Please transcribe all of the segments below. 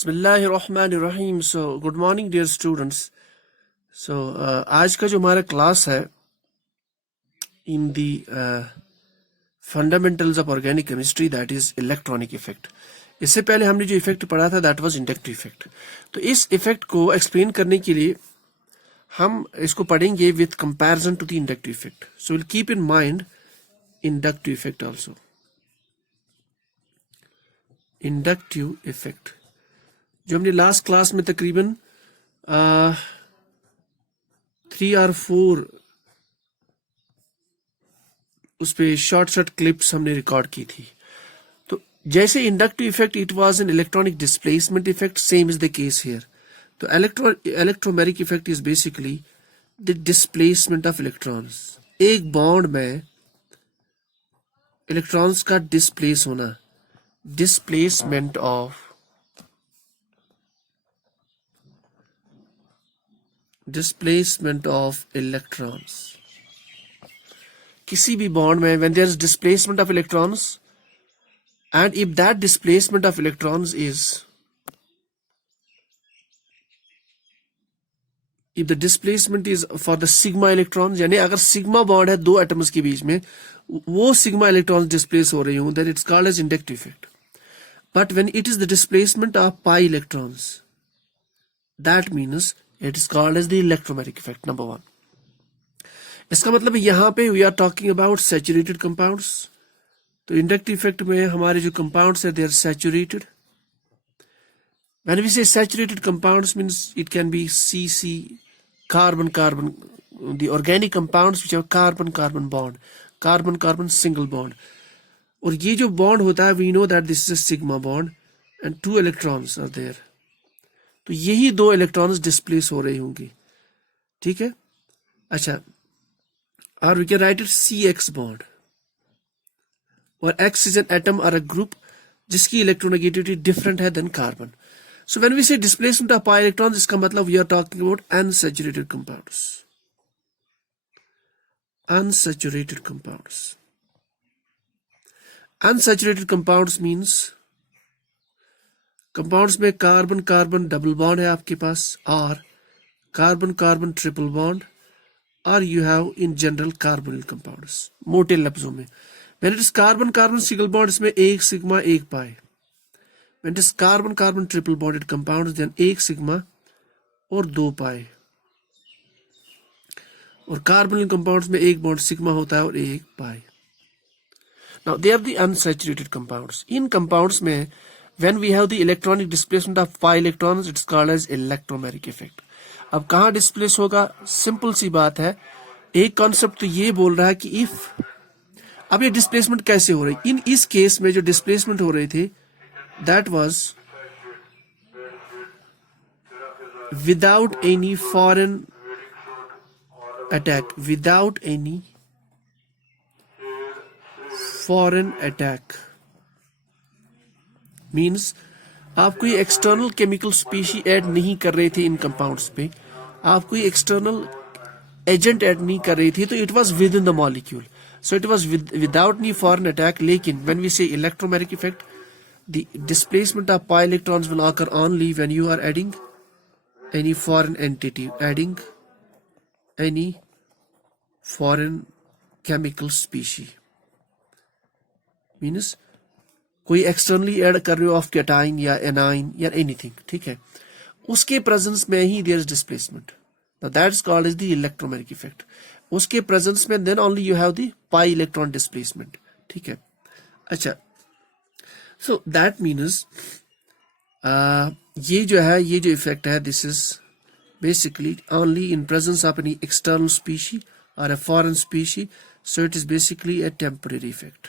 बिस्मिल्लाहिर्रहमानिर्रहीम। So good morning dear students. आज का जो हमारा क्लास है in the fundamentals of organic chemistry, that is electronic effect. इससे पहले हमने जो इफेक्ट पढ़ा था दैट वाज इंडक्टिव इफेक्ट। तो इस इफेक्ट को एक्सप्लेन करने के लिए हम इसको पढ़ेंगे with comparison to the inductive effect. So will keep in mind inductive effect also. Inductive effect जो हमने लास्ट क्लास में तकरीबन 3 और 4 उस पे शॉर्ट क्लिप्स हमने रिकॉर्ड की थी। तो जैसे inductive effect it was an electronic displacement effect, same is the case here. तो electromeric effect is basically the displacement of electrons. एक बॉन्ड में इलेक्ट्रॉन्स का डिस्प्लेस होना, डिस्प्लेसमेंट ऑफ इलेक्ट्रॉन्स। किसी भी बॉन्ड में when there is displacement of electrons and if that displacement of electrons is, if the displacement is for the sigma electrons, यानी अगर sigma bond है दो एटम्स के बीच में, वो सिग्मा इलेक्ट्रॉन्स डिस्प्लेस हो रही हूं, then it's called as inductive effect. But when it is the displacement of pi electrons, that means it is called as the electromagnetic effect. Number 1. इसका मतलब यहाँ पे we are talking about saturated compounds. तो inductive effect में हमारे जो compounds है they are saturated. When we say saturated compounds means it can be CC, carbon carbon, the organic compounds which have carbon carbon bond, carbon carbon single bond. और ये जो bond होता है we know that this is a sigma bond and 2 electrons are there. तो यही 2 electrons displace हो रहे होंगे, ठीक है। अच्छा, or we can write it CX bond, or X is an atom or a group जिसकी electronegativity different है than carbon. So when we say displacement of pi electrons, इसका मतलब we are talking about unsaturated compounds. Unsaturated compounds. Unsaturated compounds means compounds में carbon carbon double bond है आपके पास, और carbon carbon triple bond, और you have in general carbonyl compounds. मोटे लफ्जों में when it is carbon carbon single bond, इसमें 1 sigma 1 pi. when it is carbon carbon triple bonded compounds then 1 sigma और 2 पाई। और carbonyl compounds में 1 bond sigma होता है और 1 पाई। now they are the unsaturated compounds. In compounds में when we have the electronic displacement of pi electrons, it's called as electromagnetic effect. अब कहाँ displace होगा? सिंपल सी बात है, एक कॉन्सेप्ट तो ये बोल रहा है कि इफ, अब ये डिस्प्लेसमेंट कैसे हो रही, इस केस में जो डिस्प्लेसमेंट हो रहे थे that was without any foreign attack, without any foreign attack means आप कोई एक्सटर्नल केमिकल स्पीशी ऐड नहीं कर रहे थे इन कंपाउंड्स पे, आप कोई एक्सटर्नल एजेंट ऐड नहीं कर रही थी, तो it was within the molecule, so it was without any foreign attack. लेकिन when we say electromagnetic effect, the displacement of pi electrons will occur only when you are adding any foreign entity, adding any foreign chemical species means कोई externally add कर रहे हो of cation या anion या anything, ठीक है, उसके presence में ही there is displacement. Now that is called as the electromagnetic effect. उसके प्रेजेंस में then only you have the pi electron displacement, ठीक है। अच्छा, सो दैट मीन्स ये जो है, ये जो इफेक्ट है, this is basically only in presence of any external species और a foreign species, so it is basically a temporary effect,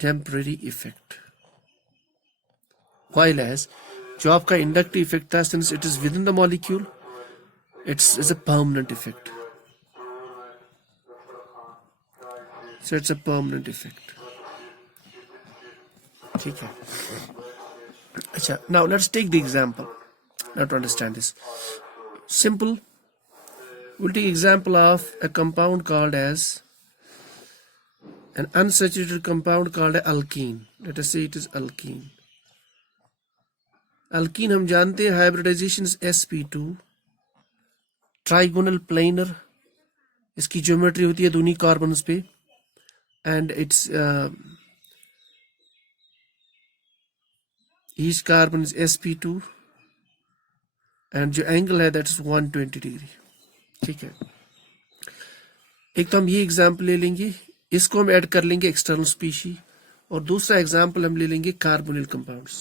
temporary effect. while as जो आपका इंडक्टिव इफेक्ट था, since it is within the molecule, it's is a permanent effect, so it's a permanent effect, ठीक है। अच्छा, now let's take the example now to understand this. Simple, we'll take example of a compound called as an unsaturated compound called alkene. Let us say it is alkene. Alkyne हम जानते हैं hybridisation sp2, trigonal planar, इसकी geometry होती है दोनों carbons पे, and it's each carbon is sp2 and जो angle है दैट इज 120 डिग्री। ठीक है, एक तो हम ये एग्जाम्पल ले लेंगे, इसको हम ऐड कर लेंगे एक्सटर्नल स्पीशी, और दूसरा एग्जाम्पल हम ले लेंगे carbonyl compounds,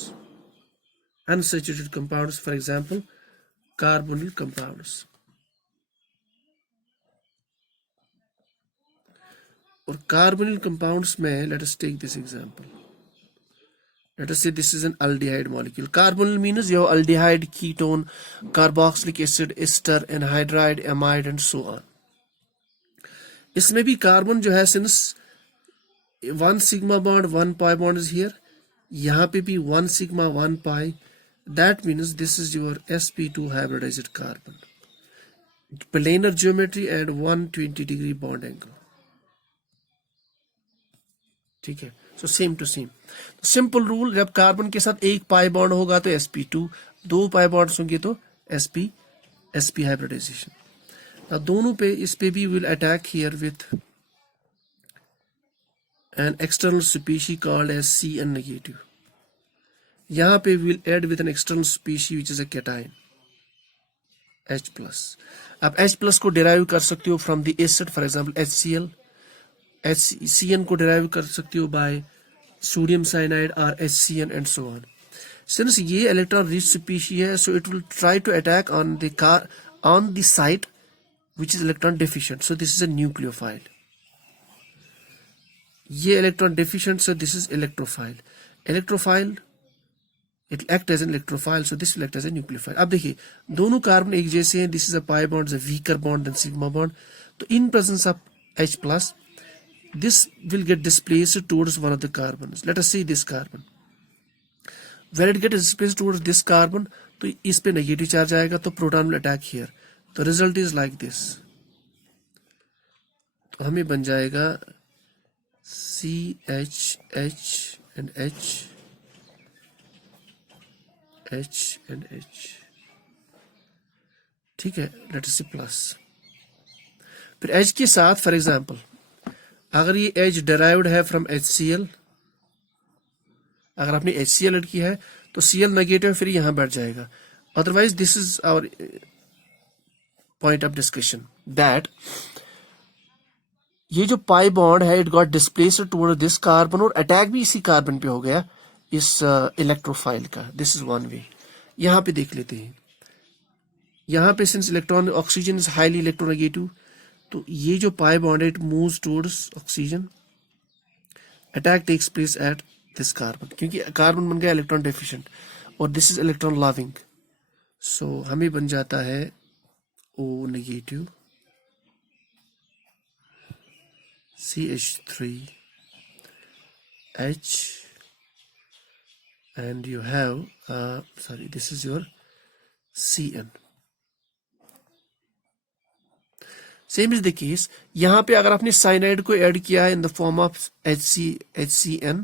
unsaturated compounds, for example carbonyl compounds. और कार्बोनिल कंपाउंड्स में let us take this example, let us say this is an aldehyde molecule. Carbonyl means you have aldehyde, ketone, carboxylic acid, ester, anhydride, amide and so on. इसमें भी carbon जो है since 1 sigma bond 1 pi bond is here, यहाँ पे भी 1 sigma 1 pi, that means this is your sp2 hybridized carbon, planar geometry and 120 degree bond angle. ठीक है, so same to same. Simple rule, जब कार्बन के साथ एक पाई बॉन्ड होगा तो sp2, 2 पाई बॉन्ड्स होंगे तो sp हाइब्रिडाइजेशन। दोनों पे, इस पे भी will attack here with an external species called as Cn negative. यहाँ पे will add with an external species which is a cation H+। आप H+ को डिराइव कर सकते हो from the acid, for example HCl, HCN को derive कर सकते हो बाय सोडियम साइनाइड और HCN and so on. Since ये इलेक्ट्रॉन रिच स्पीशी है, so it will try to attack on the site which is electron deficient, so this is a nucleophile. ये electron deficient, so this is electrophile. Electrophile it act as an electrophile, so this will act as a nucleophile. अब देखिए दोनों carbon एक जैसे हैं, this is a pi bond, a weaker bond than sigma bond, तो in presence of H+, this will get displaced towards one of the carbons. Let us see this carbon. When it gets displaced towards this carbon, तो इस पे negative charge आएगा, तो proton will attack here. तो result is like this. तो हमें बन जाएगा CH and H and H। ठीक है, लेट अस सी प्लस। फिर H के साथ फॉर एग्जांपल अगर ये H डिराइव्ड है फ्रॉम HCl, अगर आपने HCl ऐड किया है तो Cl नेगेटिव फिर यहां बैठ जाएगा। Otherwise this is our point of discussion that ये जो पाई बॉन्ड है it got displaced toward this carbon, और अटैक भी इसी कार्बन पे हो गया इस इलेक्ट्रोफाइल का। This is one way. यहां पे देख लेते हैं, यहां पे since electron oxygen is highly electronegative, तो ये जो पाई बॉन्ड है it moves towards oxygen, attack takes place at this carbon, क्योंकि कार्बन बन गया इलेक्ट्रॉन डेफिशिएंट और दिस इज इलेक्ट्रॉन लविंग, सो हमें बन जाता है O negative CH3 H and you have sorry this is your Cn। Same is the case, यहां पे अगर आपने साइनाइड को ऐड किया है in the form of HCN,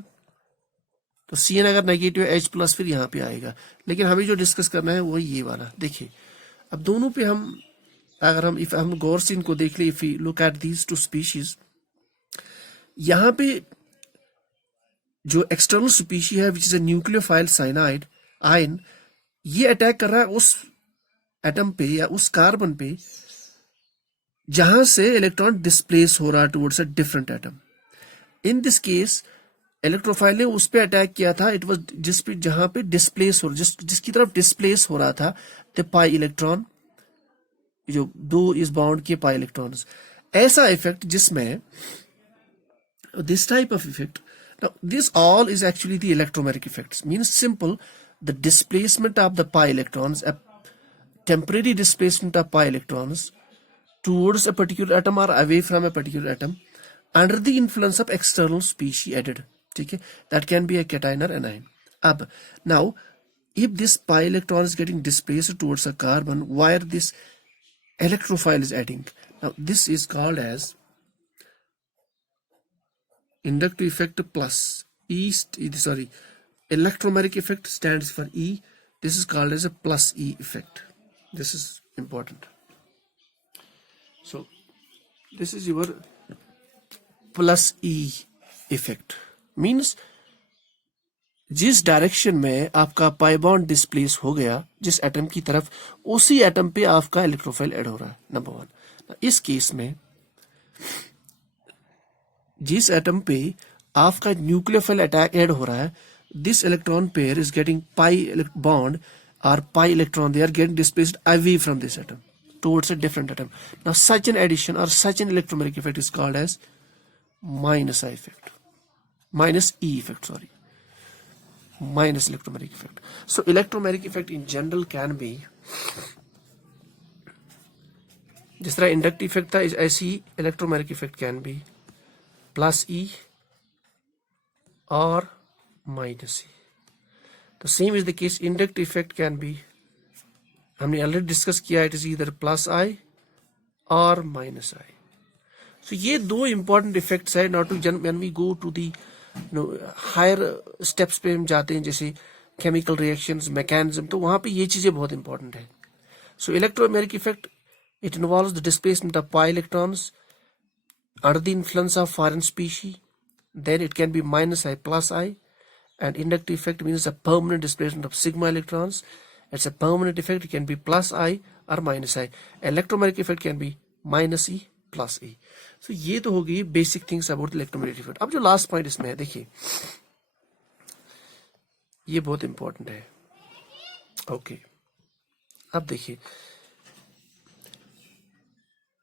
तो Cn अगर नेगेटिव है H+ फिर यहां पे आएगा। लेकिन हमें जो डिस्कस करना है वो ये वाला। देखिए अब दोनों पे हम अगर हम गौर से इनको देख ले, if you look at these two species, यहां पे जो एक्सटर्नल स्पीशी है विच is a nucleophile cyanide ion, ये अटैक कर रहा है उस एटम पे या उस कार्बन पे जहां से इलेक्ट्रॉन डिस्प्लेस हो रहा है towards a different atom. In this case electrophile ने उस पे अटैक किया था, इट वाज जिस पे जहां पे डिस्प्लेस हो जिसकी तरफ डिस्प्लेस हो रहा था द पाई इलेक्ट्रॉन, जो दो इस बाउंड के पाई इलेक्ट्रॉन्स। ऐसा इफेक्ट जिसमें this type of effect, now this all is actually the electromagnetic effects, means simple, the displacement of the pi electrons, a temporary displacement of pi electrons towards a particular atom or away from a particular atom under the influence of external species added, ठीक है, that can be a cation or anion। अब now if this pi electron is getting displaced towards a carbon where this electrophile is adding, now this is called as inductive effect plus electromagnetic effect stands for E, This is called as a plus E effect. This is important. So this is your plus E effect. Means जिस direction में आपका pi bond displace हो गया जिस atom की तरफ, उसी atom पे आपका इलेक्ट्रोफाइल ऐड हो रहा है, नंबर 1. इस केस में जिस एटम पे आपका न्यूक्लियोफाइल अटैक ऐड हो रहा है, this electron pair is getting pi bond or pi electron, they are getting displaced away from this atom towards a different atom. Now such an addition or such an electromagnetic effect is called as minus I effect, minus E effect, sorry, minus electromagnetic effect. So electromagnetic effect in general can be, जिस तरह inductive effect था ऐसी ही electromagnetic effect can be plus E or minus E. The same is the case, inductive effect can be, हमने already discuss किया, it is either plus I और minus I. सो ये दो इंपॉर्टेंट इफेक्ट्स है. Not to when we go to the higher steps पे हम जाते हैं, जैसे केमिकल रिएक्शंस, मैकेनिज्म, तो वहां पे ये चीजें बहुत इंपॉर्टेंट है. So electromagnetic effect, it involves the displacement of pi electrons under the influence of foreign species. Then it can be minus I plus I. And inductive effect means a permanent displacement of sigma electrons. It's a permanent effect. It can be plus I or minus I. Electromagnetic effect can be minus E plus E. So ये तो हो गई basic things about electromagnetic effect. अब जो last point इसमें है, देखिए ये बहुत important है. Okay. अब देखिए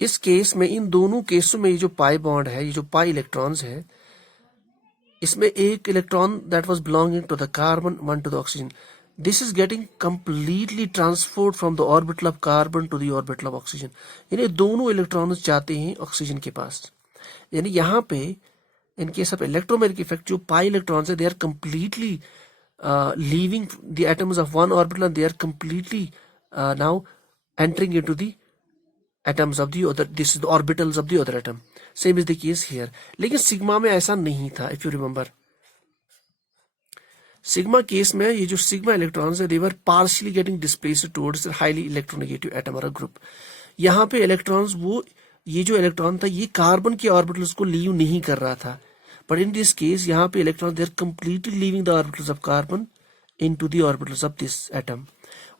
इस केस में, इन दोनों केसों में ये जो पाई बॉन्ड है, ये जो पाई इलेक्ट्रॉन्स है, इसमें एक electron that was belonging to the carbon, one to the oxygen, this is getting completely transferred from the orbital of carbon to the orbital of oxygen. यानी दोनों इलेक्ट्रॉन्स जाते हैं ऑक्सीजन के पास. यानी यहाँ पे in case of electromagnetic effect जो pi electrons है, they are completely leaving the atoms of one orbital and they are completely now entering into the atoms of the other, this is the orbitals of the other atom. Same is the case here. लेकिन sigma में ऐसा नहीं था. If you remember, sigma case में ये जो sigma electrons है, they were partially getting displaced towards a highly electronegative atom or a group. यहाँ पे इलेक्ट्रॉन्स, वो ये जो इलेक्ट्रॉन था, ये कार्बन के ऑर्बिटल्स को लीव नहीं कर रहा था. But in this case, यहाँ पे electron, they are completely leaving the orbitals of carbon into the orbitals of this atom.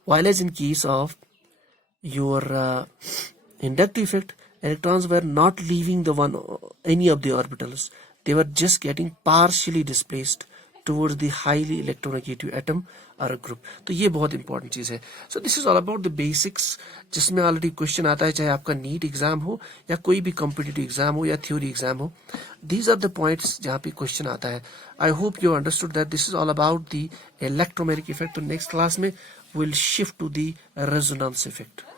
While as in case of your inductive effect, electrons were not leaving any of the orbitals. They were just getting partially displaced towards the highly electronegative atom or a group. तो ये बहुत important चीज है. So this is all about the basics, जिसमें already question आता है, चाहे आपका नीट एग्जाम हो या कोई भी कॉम्पिटिटिव एग्जाम हो या थ्योरी एग्जाम हो. These are the points जहाँ पे क्वेश्चन आता है. I hope you understood that this is all about the electromagnetic effect. तो नेक्स्ट क्लास में we'll shift to the resonance effect.